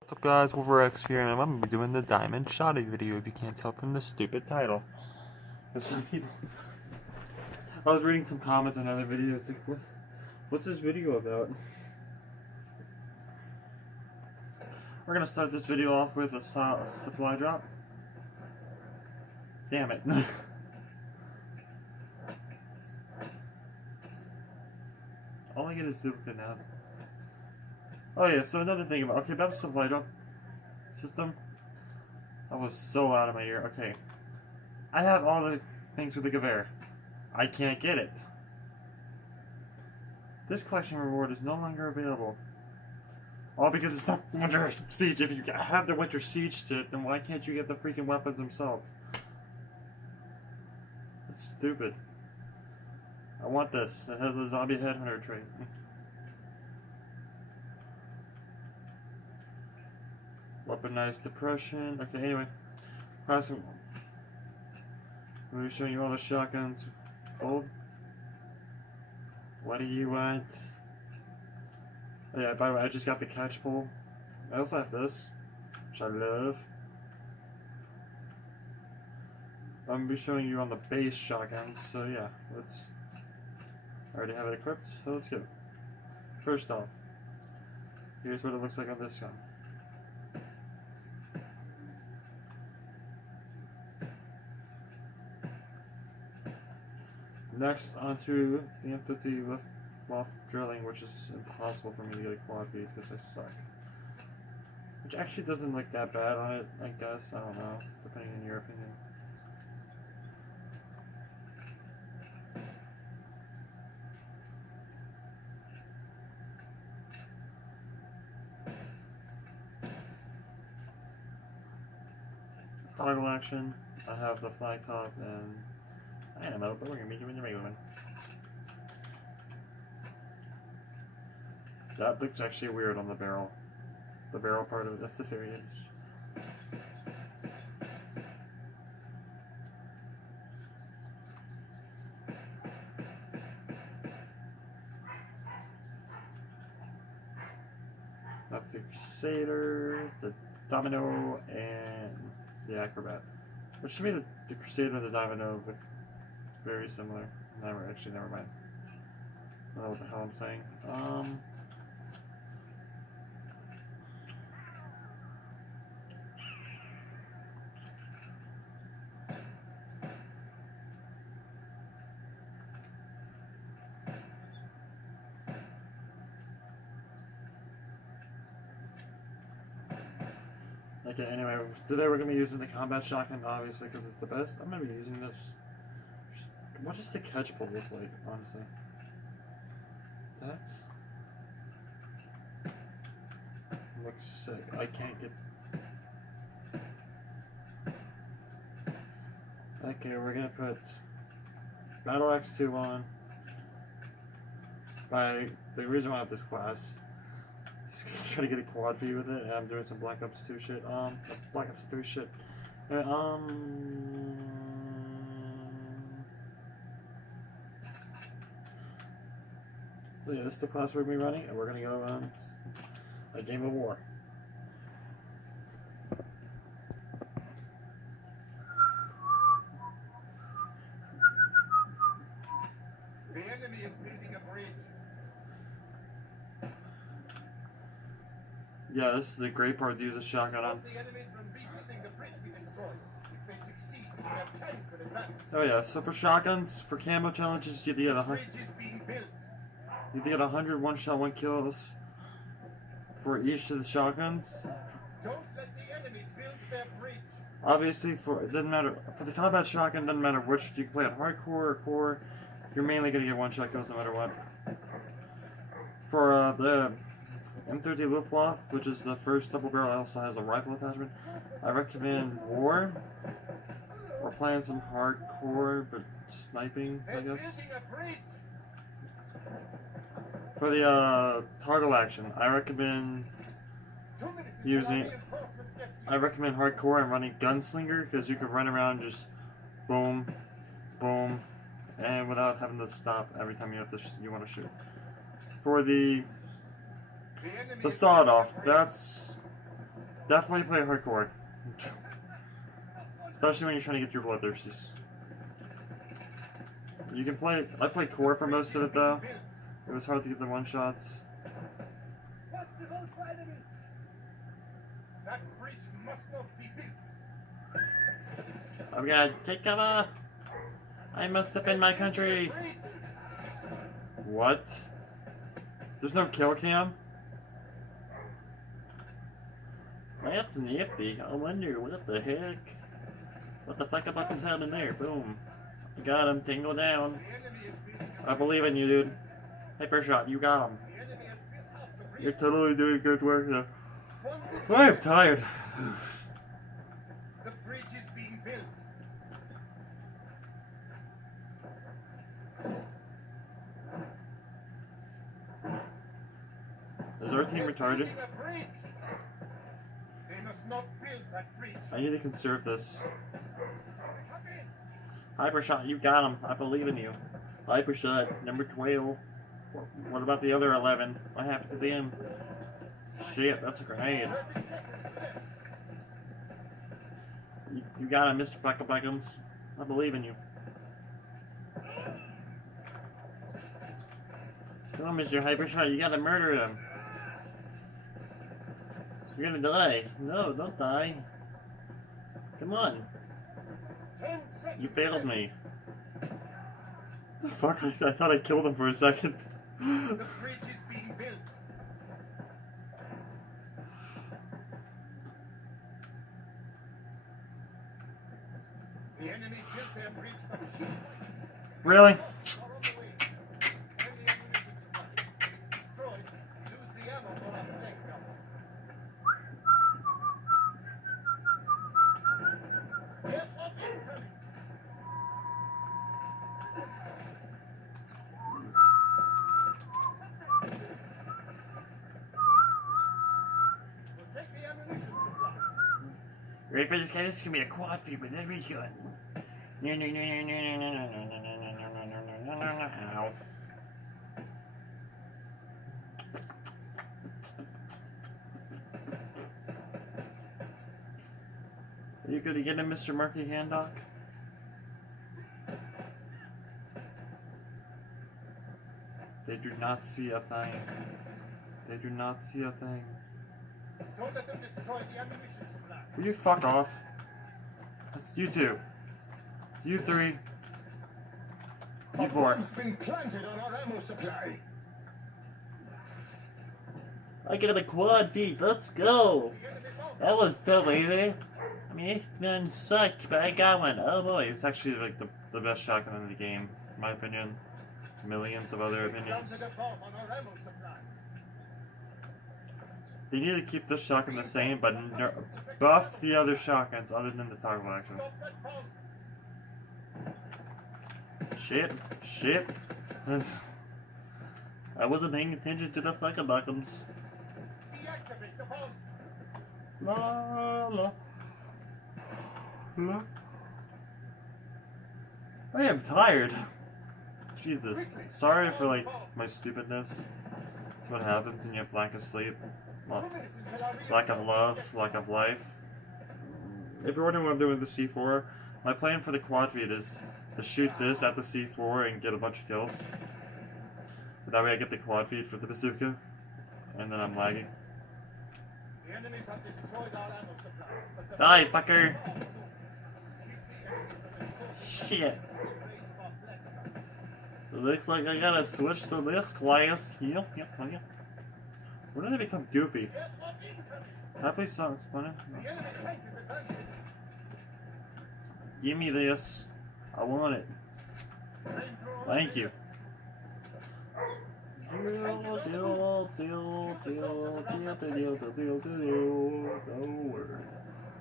What's up guys, Ww2 here, and I'm going to be doing the diamond shotty video if you can't tell from the stupid title. Some people, I was reading some comments on other videos, like, what's this video about? We're going to start this video off with a supply drop. Damn it. All I get is duplicate now. Oh yeah, so another thing about the supply drop system. I was so out of my ear. Okay. I have all the things with the Gewehr. I can't get it. This collection reward is no longer available. All because it's not Winter Siege. If you have the Winter Siege shit, then why can't you get the freaking weapons themselves? It's stupid. I want this. It has a zombie headhunter trait. Weaponized depression. Okay, anyway. Classic. We're showing you all the shotguns. Old. What do you want? Oh yeah, by the way, I just got the catch pole. I also have this, which I love. I'm going to be showing you on the base shotguns, so yeah, I already have it equipped, so let's go. First off, here's what it looks like on this gun. Next, onto the M50 loft drilling, which is impossible for me to get a quad feed because I suck. Which actually doesn't look that bad on it, I guess. I don't know, depending on your opinion. Toggle action. I have the flag top and ammo, but we're gonna be doing the regular one. That looks actually weird on the barrel. The barrel part of it, that's the very edge. That's the Crusader, the Domino, and the Acrobat. Which to me, the Crusader and the Domino look very similar. Never mind. I don't know what the hell I'm saying. Okay, anyway, today we're going to be using the combat shotgun, obviously, because it's the best. I'm going to be using this. What does the catch pole look like, honestly? That looks sick. I can't get... Okay, we're going to put Battle Axe 2 on. The reason why I have this class is because I'm trying to get a quad feed with it, and I'm doing some Black Ops 2 shit. Black Ops 3 shit. So yeah, this is the class we're going to be running, and we're going to go a game of war. The enemy is building a bridge. Yeah, this is a great part to use a shotgun on. Stop the enemy from rebuilding the bridge we destroyed. If they succeed, we have time for advance. Oh yeah, so for shotguns, for camo challenges, you have to get The bridge is being built. You get 100 one-shot, 1 kills for each of the shotguns. Don't let the enemy build their bridge. Obviously, it doesn't matter for the combat shotgun. It doesn't matter which you can play it hardcore or core. You're mainly gonna get one-shot kills no matter what. For the M30 Luftwaffe, which is the first double barrel, it also has a rifle attachment. I recommend war. Or playing some hardcore, but sniping, I guess. Building a bridge. For the toggle action, I recommend hardcore and running gunslinger because you can run around just boom, boom, and without having to stop every time you want to shoot. For the sawed off, that's Definitely play hardcore. Especially when you're trying to get your bloodthirsties. You can play. I played core for most of it though. It was hard to get the one shots. That bridge must not be built. I'm gonna take cover. I must defend my country. What? There's no kill cam? That's nifty. I wonder what the heck. What the fuck about happening there? Boom. I got him. Tingle down. The enemy is building a I believe in you, dude. Hyper shot. You got him. The enemy has built half the bridge. You're totally doing good work there. One I'm tired. The bridge is being built. Is our team They're retarded? building a bridge. They must not build that bridge. I need to conserve this. Hyper shot. You got him. I believe in you. Hyper shot. Number 12. What about the other 11? What happened to them? Shit, that's a grenade. 30 seconds left. You got him, Mr. Bucklebuckums. I believe in you. Come on, Mr. Hypershot, you gotta murder him. You're gonna die. No, don't die. Come on. 10 seconds. You failed left. me. The fuck? I thought I killed him for a second. The bridge is being built. The enemy built their bridge, but Really? are on the way. When the ammunition supply is destroyed, lose the ammo for our flank guns. Get up incoming. We'll take the ammunition supply. Ready for this guy? This is gonna be a quad feed with every gun. No, no, no, no, no, no, no, no, no, no, no, no, no, no, no, ow. Are you gonna get him, Mr. Murphy Handock? They do not see a thing. They do not see a thing. Don't let them destroy the ammunition supply. Will you fuck off? That's you two. You three. You A four. bomb's been planted on our ammo supply. I get a quad feed. Let's go. The enemy bomb. That was fun, baby. I mean, it done suck, but I got one. Oh boy, it's actually like the best shotgun in the game, in my opinion. Millions of other opinions. Planted a bomb on our ammo supply. They need to keep this shotgun the same, but buff the other shotguns other than the toggle action. Stop that bomb. Shit, shit. I wasn't paying attention to the fucking buckums. Deactivate the bomb. La la la. I am tired. Jesus. Sorry for like my stupidness. That's what happens when you have lack of sleep. Well, 2 minutes until our lack of love, lack of life. If you're wondering what I'm doing with the C4, my plan for the quad feed is to shoot this at the C4 and get a bunch of kills. That way I get the quad feed for the bazooka, and then I'm lagging. The enemies have destroyed our ammo supply. But the Die, fucker! keep the enemy from exposing Shit. the range of our flank guns. Looks like I gotta switch to this class. Yep. When do they become goofy? Get up incoming. Can I play something funny? The enemy tank is advancing. Give me this. I want it. Flamethrower Thank you.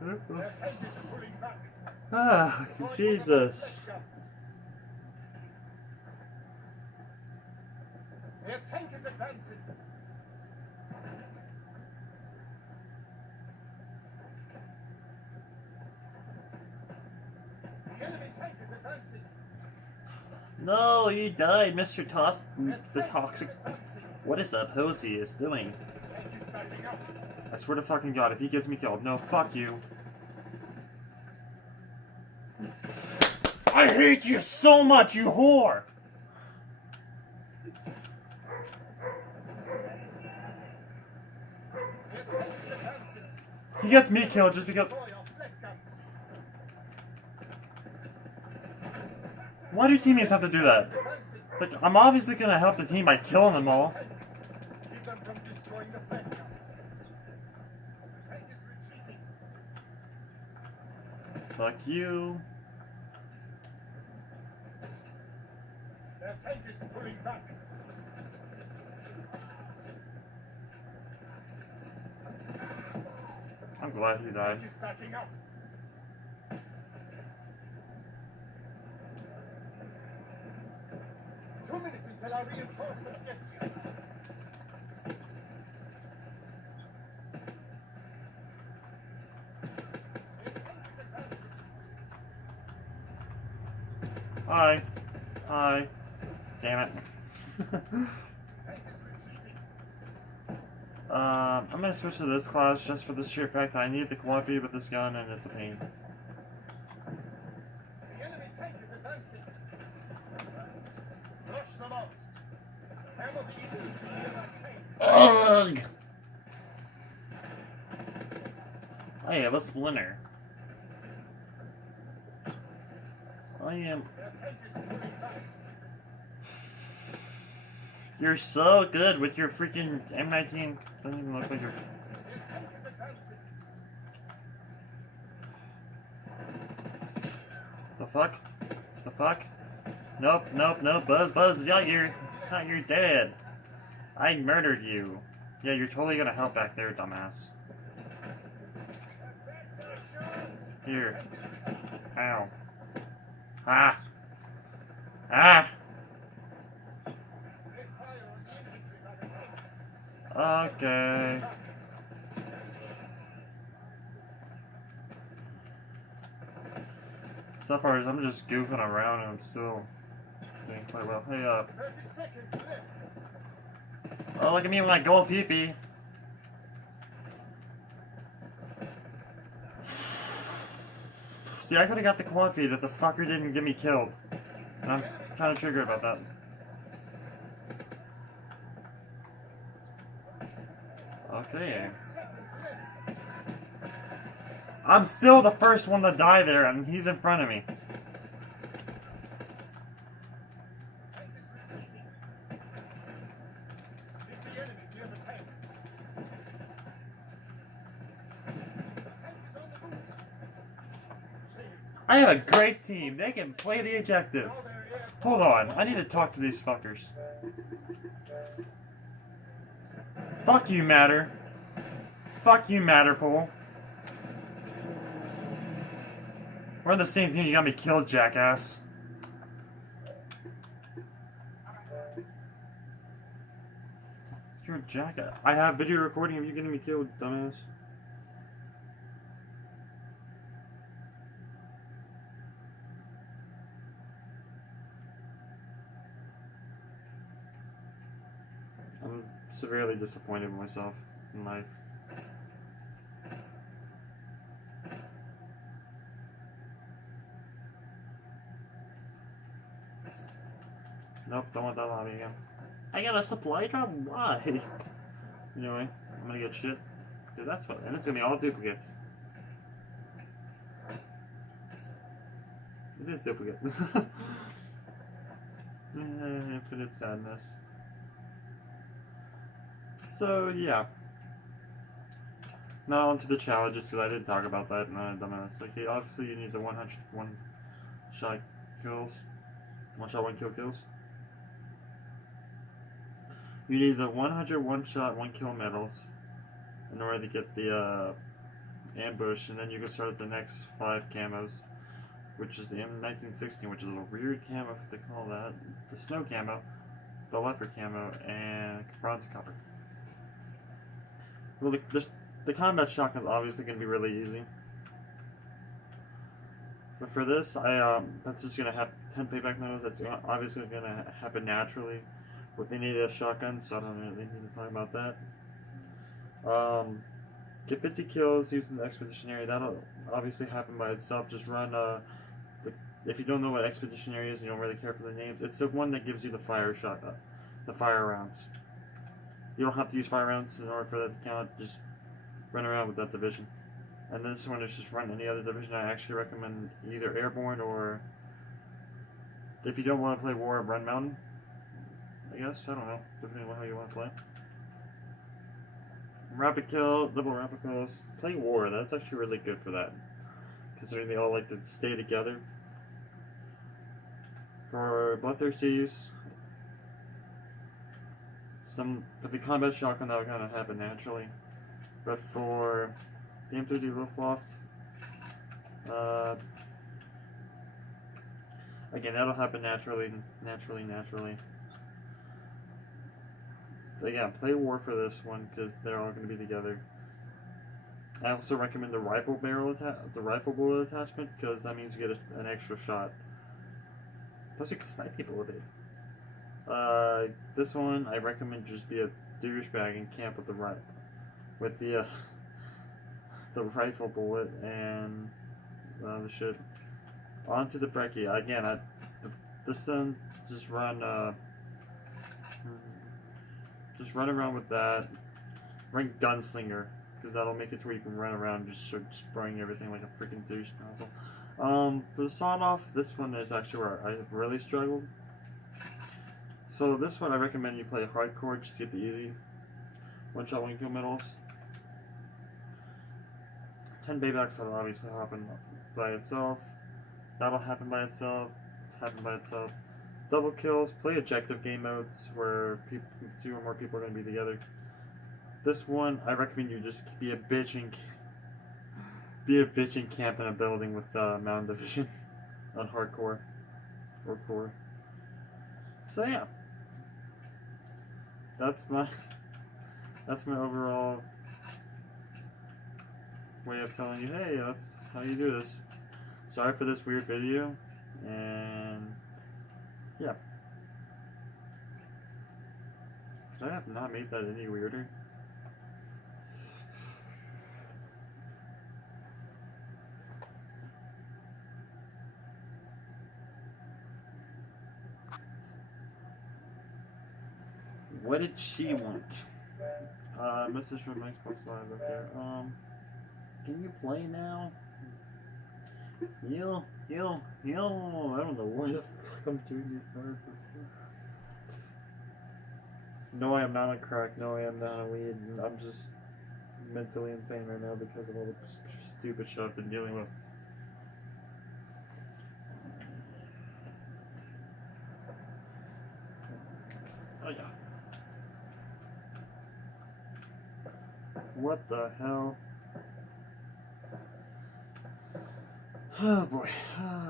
Their tank is pulling back. Ah, Destroy Jesus. flesh guns. Their tank is advancing. The enemy tank is advancing. No, you died, Mr. Their The tank toxic. is advancing. What is that pose he is doing? The tank is backing up. I swear to fucking God, if he gets me killed, no, fuck you. I hate you so much, you whore! He gets me killed just because... Why do teammates have to do that? Like, I'm obviously gonna help the team by killing them all. Keep them from destroying the flag guns. The tank is retreating. Fuck you. Their tank is pulling back. I'm glad he died. Tank is backing up. Two minutes until our reinforcements get here. Hi. Hi. Damn it. Tank is retreating. I'm gonna switch to this class just for the sheer fact that I need the cooperative with this gun and it's a pain. The enemy tank is advancing. Flush them out. Hammer the infantry near that tank. Ugh! I have a splinter. I am... Their tank is pulling back. You're so good with your freaking M19. Doesn't even look like you're... Their tank is advancing. The fuck? The fuck? Nope, nope, nope. Buzz, yeah, you're dead. I murdered you. Yeah, you're totally gonna help back there, dumbass. Here. Ow. Ah. Ah. They fire on the infantry by the tank. Okay. Some part is I'm just goofing around and I'm still doing quite well. Hey, 30 seconds left. oh, look at me when I go pee-pee. See, I could've got the quad feed if the fucker didn't get me killed. And I'm kinda triggered about that. Okay. Seconds left. I'm still the first one to die there, and he's in front of me. Tank is retreating. Hit the enemies near the tank. The tank is on the move. Saved. I have a great team. They can play the objective. Now they're air. Hold on, I need to talk to these fuckers. Fuck you, Matter. Fuck you, Matterpole. We're on the same team. You got me killed, jackass. You're a jackass. I have video recording of you getting me killed, dumbass. I'm severely disappointed with myself in life. Nope, don't want that lobby again. I got a supply drop? Why? Anyway, I'm gonna get shit. Dude, that's what, and it's gonna be all duplicates. It is duplicate. Infinite sadness. So, yeah. Now onto the challenges, because I didn't talk about that in a dumbass. Okay, obviously you need the 101 shot kills. One shot, one kill kills. You need the 101 shot, 1 kill medals in order to get the ambush, and then you can start the next 5 camos, which is the M1916, which is a weird camo, if they call that, the snow camo, the leopard camo, and bronze copper. Well, the combat shotgun is obviously going to be really easy. But for this, that's just going to have 10 payback medals. That's obviously going to happen naturally. But they need a shotgun, so I don't really need to talk about that. Get 50 kills using the expeditionary. That'll obviously happen by itself. Just run if you don't know what expeditionary is, and you don't really care for the names. It's the one that gives you the fire shot, the fire rounds. You don't have to use fire rounds in order for that to count. Just run around with that division. And this one is just run any other division. I actually recommend either airborne or, if you don't want to play war, run mountain. I guess, I don't know, depending on how you want to play. Rapid kill, double rapid kills. Play war, that's actually really good for that, considering they all like to stay together. For bloodthirsties, for the combat shotgun, that would kind of happen naturally. But for the M30 Luftwaffe, again, that'll happen naturally. But yeah, play war for this one because they're all going to be together. I also recommend the rifle bullet attachment because that means you get an extra shot. Plus, you can snipe people with it. This one I recommend just be a douchebag and camp with the rifle bullet and the shit. Onto the breccia again. This one just run around with that. Bring gunslinger because that'll make it to where you can run around and just start spraying everything like a freaking douche nozzle. For the sawed off, this one is actually where I really struggled. So this one I recommend you play hardcore just to get the easy one-shot one-kill medals. 10 baybacks that'll obviously happen by itself. That'll happen by itself. Double kills, play objective game modes where 2 or more people are going to be together. This one, I recommend you just be a bitch and camp in a building with Mountain Division on hardcore or core. So yeah, that's my overall way of telling you, hey, that's how you do this. Sorry for this weird video, and yeah. Could I have not made that any weirder? What did she want? Message from Xbox Live up there. Can you play now? Yo, I don't know what the fuck I'm doing these cards. No, I am not on crack. No, I am not on weed. I'm just mentally insane right now because of all the stupid shit I've been dealing with. Oh yeah. What the hell? Oh boy.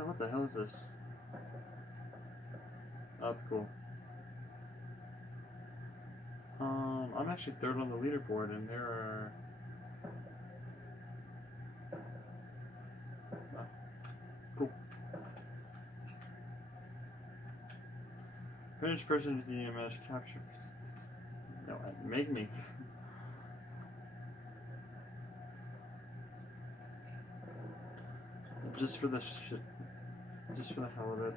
What the hell is this? Oh, that's cool. I'm actually third on the leaderboard, and there are... Oh, cool. Finish person with the image capture. No, make me. Just for the shit. Just for the hell of it.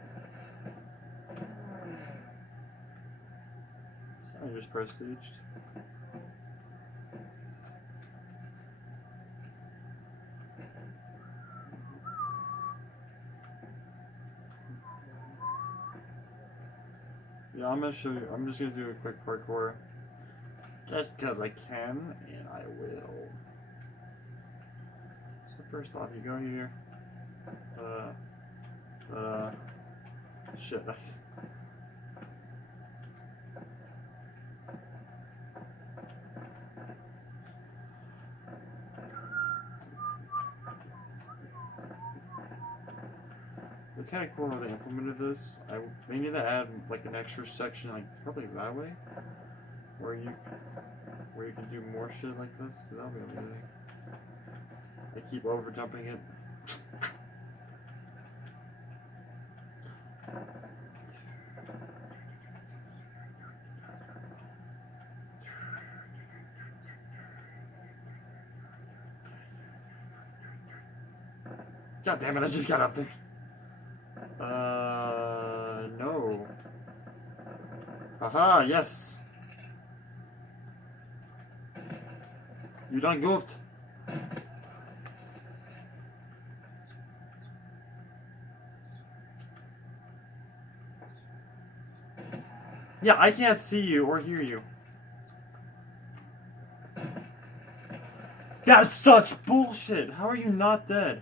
I just prestiged. Yeah, I'm gonna show you. I'm just gonna do a quick parkour. Just because I can, and I will. So first off, you go here. Shit. It's kind of cool how they implemented this. They need to add like an extra section, like probably that way, where you can do more shit like this. Cause that'll be amazing. I keep over jumping it. God damn it, I just got up there. No. Haha, yes. You done goofed. Yeah, I can't see you or hear you. That's such bullshit. How are you not dead?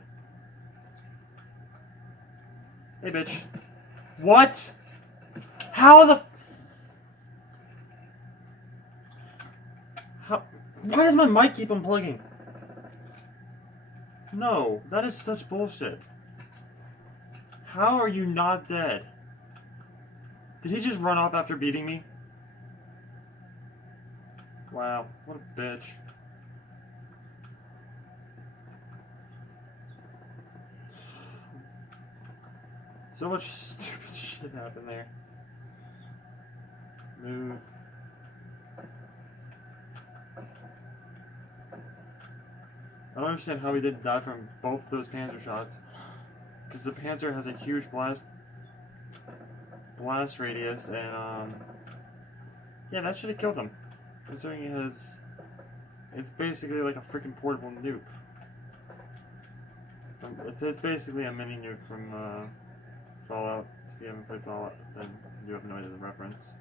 Hey, bitch. What? How the... How... Why does my mic keep unplugging? No, that is such bullshit. How are you not dead? Did he just run off after beating me? Wow, what a bitch. So much stupid shit happened there. Move. I don't understand how he didn't die from both those Panzer shots. Because the Panzer has a huge blast radius, and yeah, that should have killed him. Considering it has, it's basically like a freaking portable nuke. It's basically a mini nuke from Fallout. If you haven't played Fallout, then you have no idea the reference.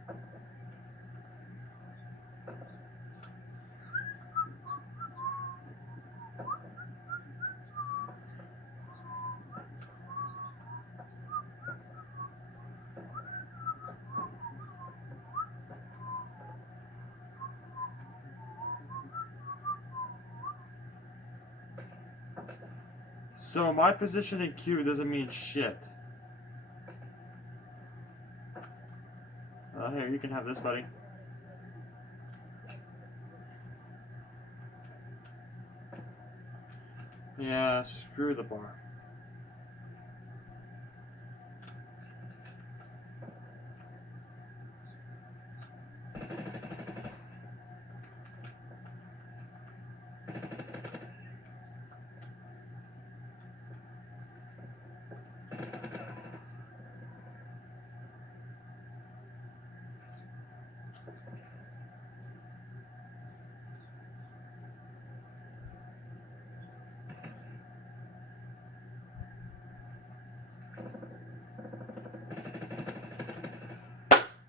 So my position in Q doesn't mean shit. Here, you can have this, buddy. Yeah, screw the bar.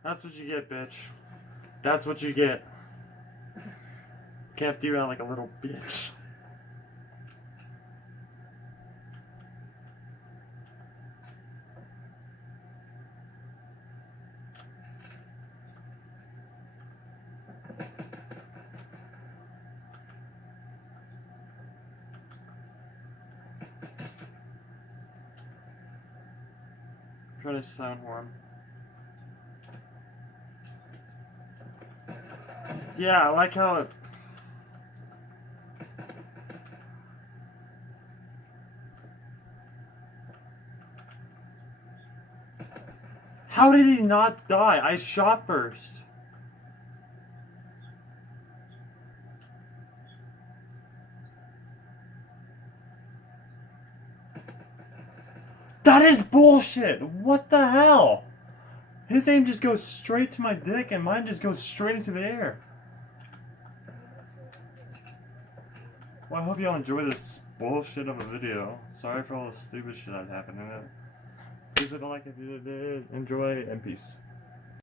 That's what you get, bitch. That's what you get. Kept you out like a little bitch. Try to sound horn. Yeah, I like how it... How did he not die? I shot first. That is bullshit! What the hell? His aim just goes straight to my dick and mine just goes straight into the air. Well, I hope y'all enjoy this bullshit of a video. Sorry for all the stupid shit that happened in it. Please hit the like if you did. Enjoy and peace.